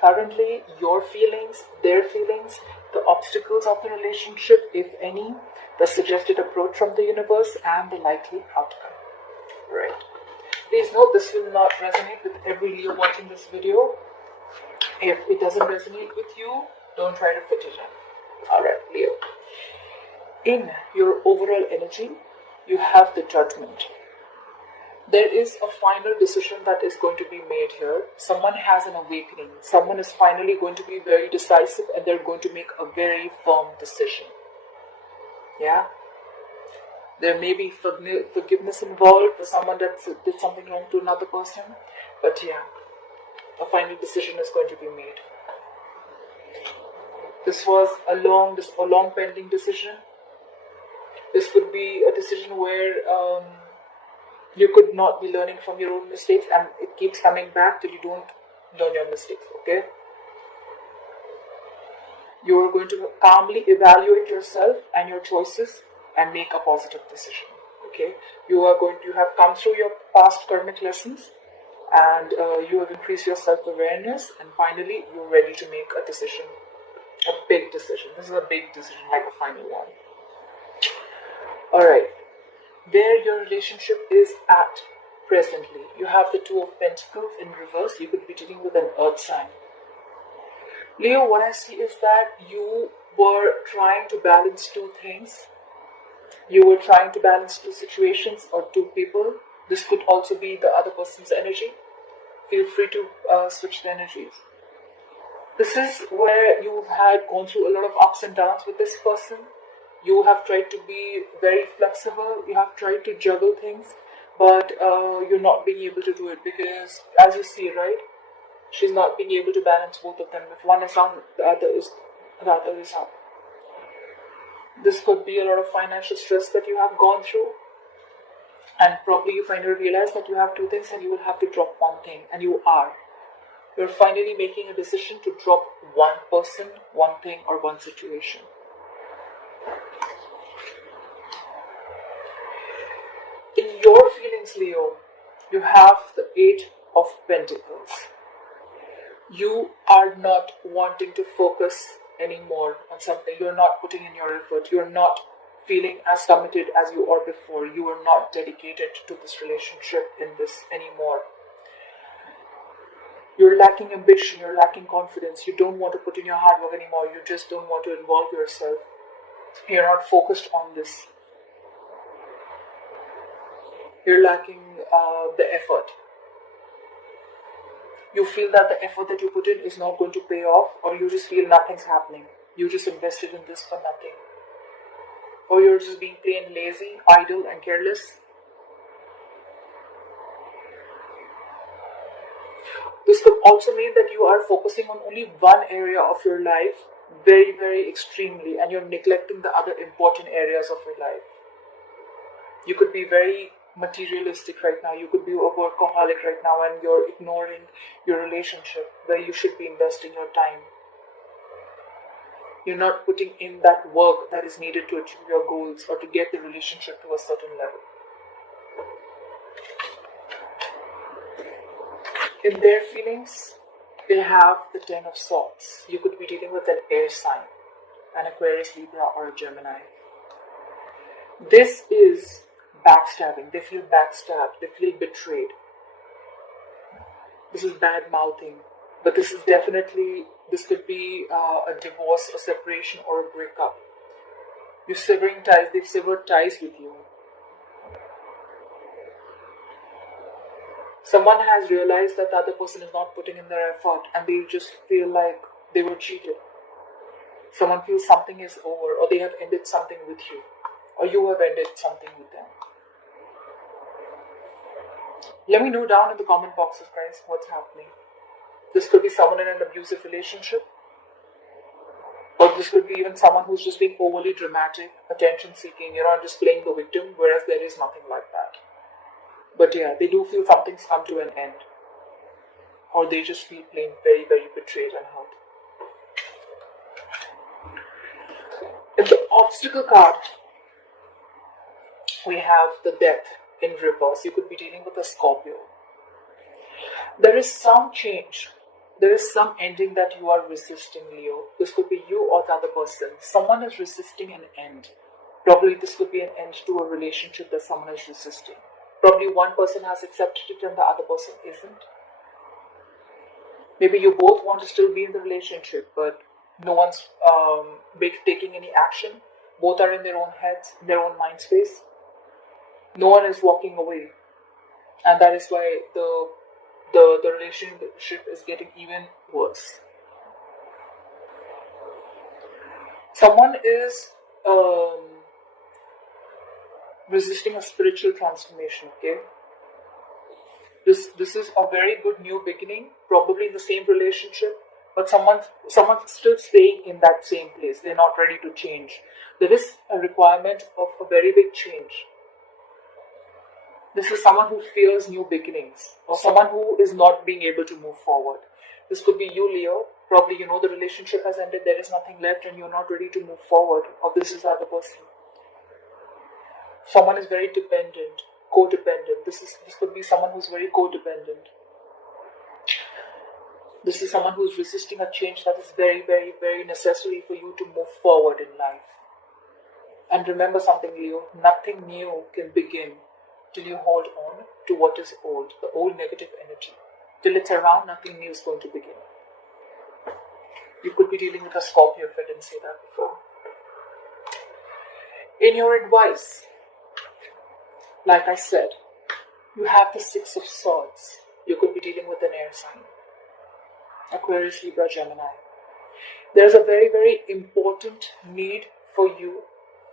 currently your feelings, their feelings, the obstacles of the relationship, if any, the suggested approach from the universe, and the likely outcome. Right. Please note this will not resonate with every Leo watching this video. If it doesn't resonate with you, don't try to fit it in. Alright, Leo. In your overall energy, you have the Judgment. There is a final decision that is going to be made here. Someone has an awakening. Someone is finally going to be very decisive and they're going to make a very firm decision. Yeah? There may be forgiveness involved for someone that did something wrong to another person. But yeah, a final decision is going to be made. This was a long pending decision. This could be a decision where you could not be learning from your own mistakes and it keeps coming back till you don't learn your mistakes, okay? You are going to calmly evaluate yourself and your choices and make a positive decision, okay? You have come through your past karmic lessons and you have increased your self-awareness, and finally you're ready to make a decision, a big decision. This is a big decision, like a final one. Alright. Where your relationship is at presently. You have the Two of Pentacles in reverse. You could be dealing with an earth sign. Leo, what I see is that you were trying to balance two things. You were trying to balance two situations or two people. This could also be the other person's energy. Feel free to switch the energies. This is where you've gone through a lot of ups and downs with this person. You have tried to be very flexible, you have tried to juggle things, but you're not being able to do it because, as you see, right, she's not being able to balance both of them. If one is down, the other is up. This could be a lot of financial stress that you have gone through, and probably you finally realize that you have two things and you will have to drop one thing, and you are. You're finally making a decision to drop one person, one thing, or one situation. In your feelings, Leo, you have the Eight of Pentacles. You are not wanting to focus anymore on something. You're not putting in your effort. You're not feeling as committed as you were before. You are not dedicated to this relationship in this anymore. You're lacking ambition. You're lacking confidence. You don't want to put in your hard work anymore. You just don't want to involve yourself. You're not focused on this. You're lacking the effort. You feel that the effort that you put in is not going to pay off, or you just feel nothing's happening. You just invested in this for nothing. Or you're just being plain lazy, idle, and careless. This could also mean that you are focusing on only one area of your life very, very extremely, and you're neglecting the other important areas of your life. You could be very materialistic right now. You could be a workaholic right now and you're ignoring your relationship where you should be investing your time. You're not putting in that work that is needed to achieve your goals or to get the relationship to a certain level. In their feelings, they have the Ten of Swords. You could be dealing with an air sign, an Aquarius, Libra, or a Gemini. This is backstabbing. They feel backstabbed. They feel betrayed. This is bad mouthing. But this is definitely, this could be a divorce, a separation, or a breakup. You're severing ties. They've severed ties with you. Someone has realized that the other person is not putting in their effort and they just feel like they were cheated. Someone feels something is over, or they have ended something with you, or you have ended something with them. Let me know down in the comment boxes, guys, what's happening. This could be someone in an abusive relationship, or this could be even someone who's just being overly dramatic, attention seeking, just playing the victim, whereas there is nothing like that. But yeah, they do feel something's come to an end, or they just feel plain very, very betrayed and hurt. In the obstacle card, we have the Death in reverse. You could be dealing with a Scorpio. There is some change There is some ending that you are resisting, Leo. This could be you or the other person. Someone is resisting an end. Probably this could be an end to a relationship that someone is resisting. Probably one person has accepted it and the other person isn't. Maybe you both want to still be in the relationship, but no one's taking any action. Both are in their own heads, in their own mind space. No one is walking away. And that is why the relationship is getting even worse. Someone is resisting a spiritual transformation, okay? This is a very good new beginning, probably in the same relationship, but someone's still staying in that same place. They're not ready to change. There is a requirement of a very big change. This is someone who fears new beginnings, or someone who is not being able to move forward. This could be you, Leo. Probably you know the relationship has ended, there is nothing left, and you're not ready to move forward. Or this is the other person. Someone is very dependent, codependent. This could be someone who's very codependent. This is someone who's resisting a change that is very, very, very necessary for you to move forward in life. And remember something, Leo, nothing new can begin till you hold on to what is old, the old negative energy. Till it's around, nothing new is going to begin. You could be dealing with a Scorpio if I didn't say that before. In your advice, like I said, you have the Six of Swords. You could be dealing with an air sign. Aquarius, Libra, Gemini. There's a very, very important need for you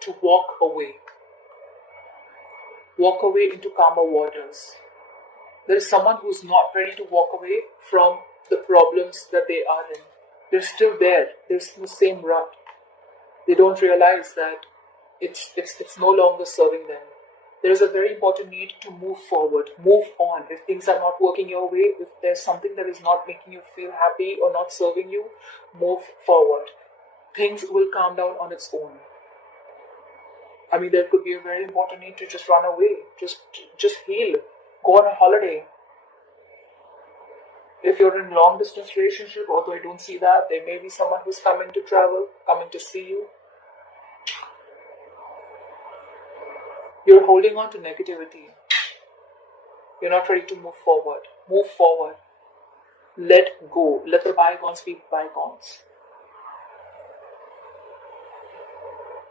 to walk away. Walk away into calmer waters. There is someone who's not ready to walk away from the problems that they are in. They're still there. They're in the same rut. They don't realize that it's no longer serving them. There is a very important need to move forward, move on. If things are not working your way, if there's something that is not making you feel happy or not serving you, move forward. Things will calm down on its own. I mean, there could be a very important need to just run away, just heal, go on a holiday. If you're in a long distance relationship, although I don't see that, there may be someone who's coming to travel, coming to see you. You're holding on to negativity. You're not ready to move forward. Move forward. Let go. Let the bygones be bygones.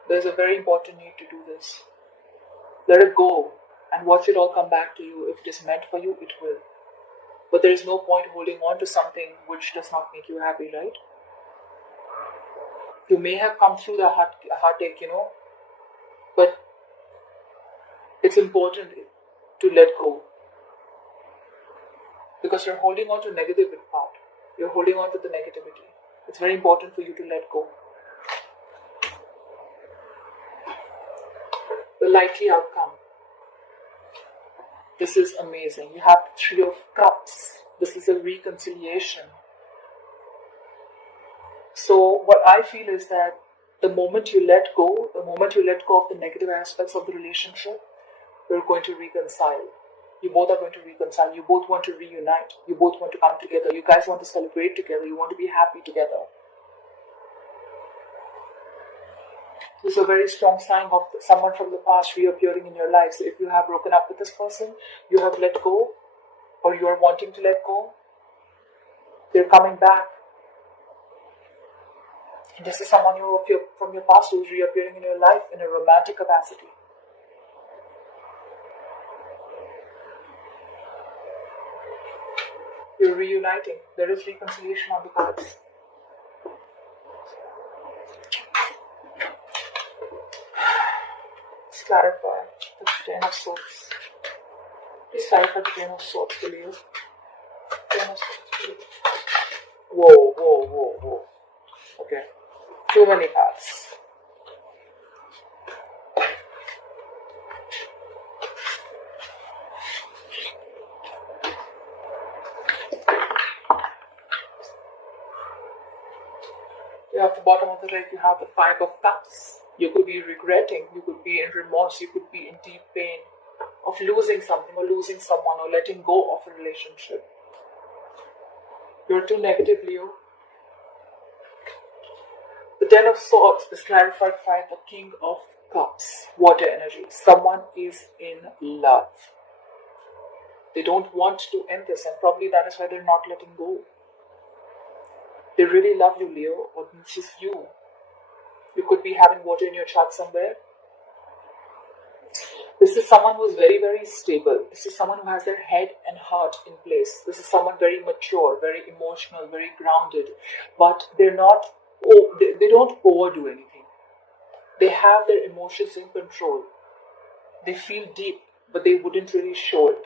There's a very important need to do this. Let it go and watch it all come back to you. If it is meant for you, it will. But there is no point holding on to something which does not make you happy, right? You may have come through the heartache, but it's important to let go. Because you're holding on to negative part. You're holding on to the negativity. It's very important for you to let go. The likely outcome. This is amazing. You have the Three of Cups. This is a reconciliation. So what I feel is that the moment you let go of the negative aspects of the relationship, we're going to reconcile. You both are going to reconcile. You both want to reunite. You both want to come together. You guys want to celebrate together. You want to be happy together. This is a very strong sign of someone from the past reappearing in your life. So if you have broken up with this person, you have let go, or you are wanting to let go, they're coming back. And this is someone from your past who is reappearing in your life in a romantic capacity. You're reuniting. There is reconciliation on the cards. Let's clarify the Ten of Swords. Please clarify the Ten of Swords for you. Ten of Swords for you. Whoa. Okay. Too many cards. You have the bottom of the deck, you have the Five of Cups. You could be regretting, you could be in remorse, you could be in deep pain of losing something or losing someone or letting go of a relationship. You're too negative, Leo. The Ten of Swords is clarified by the King of Cups, water energy. Someone is in love. They don't want to end this, and probably that is why they're not letting go. They really love you, Leo, or this is you. You could be having water in your chart somewhere. This is someone who is very, very stable. This is someone who has their head and heart in place. This is someone very mature, very emotional, very grounded. But they're not, they don't overdo anything. They have their emotions in control. They feel deep, but they wouldn't really show it.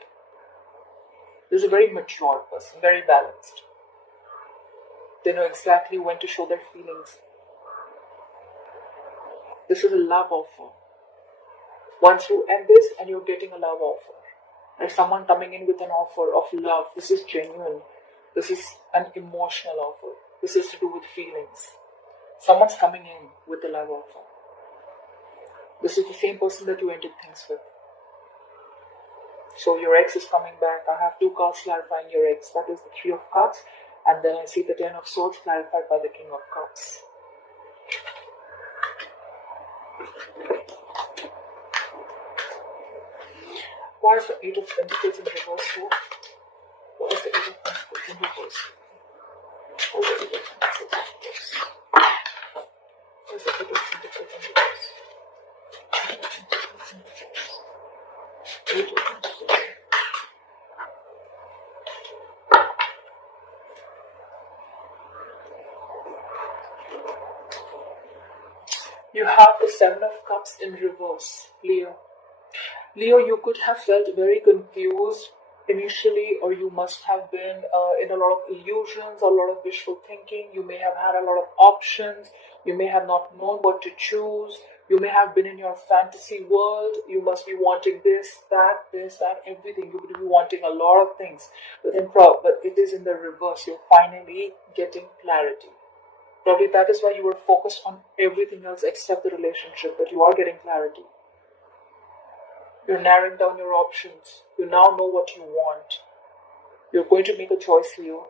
This is a very mature person, very balanced. They know exactly when to show their feelings. This is a love offer. Once you end this and you're getting a love offer, there's someone coming in with an offer of love. This is genuine. This is an emotional offer. This is to do with feelings. Someone's coming in with a love offer. This is the same person that you ended things with. So your ex is coming back. I have two cards clarifying your ex. That is the Three of Cups. And then I see the Ten of Swords clarified by the King of Cups. Why is the Eight of Pentacles in reverse for? Why is the Eight of Pentacles in reverse? Why is the Eight of Pentacles in reverse? Why is the Eight of Pentacles in reverse? Eight of Pentacles. You have the Seven of Cups in reverse, Leo. Leo, you could have felt very confused initially, or you must have been in a lot of illusions, a lot of wishful thinking. You may have had a lot of options. You may have not known what to choose. You may have been in your fantasy world. You must be wanting this, that, everything. You would be wanting a lot of things. But it is in the reverse. You're finally getting clarity. Probably that is why you were focused on everything else except the relationship, but you are getting clarity. You're narrowing down your options. You now know what you want. You're going to make a choice, Leo.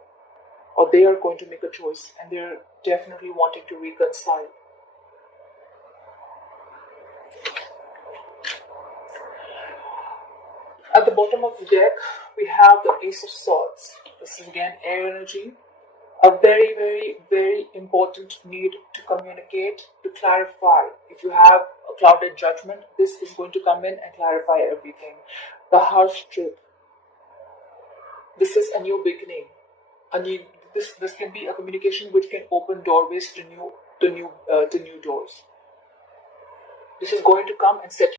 Or they are going to make a choice. And they're definitely wanting to reconcile. At the bottom of the deck, we have the Ace of Swords. This is again air energy. A very, very, very important need to communicate, to clarify. If you have a clouded judgment, this is going to come in and clarify everything. The harsh truth. This is a new beginning. This can be a communication which can open doorways to new doors. This is going to come and set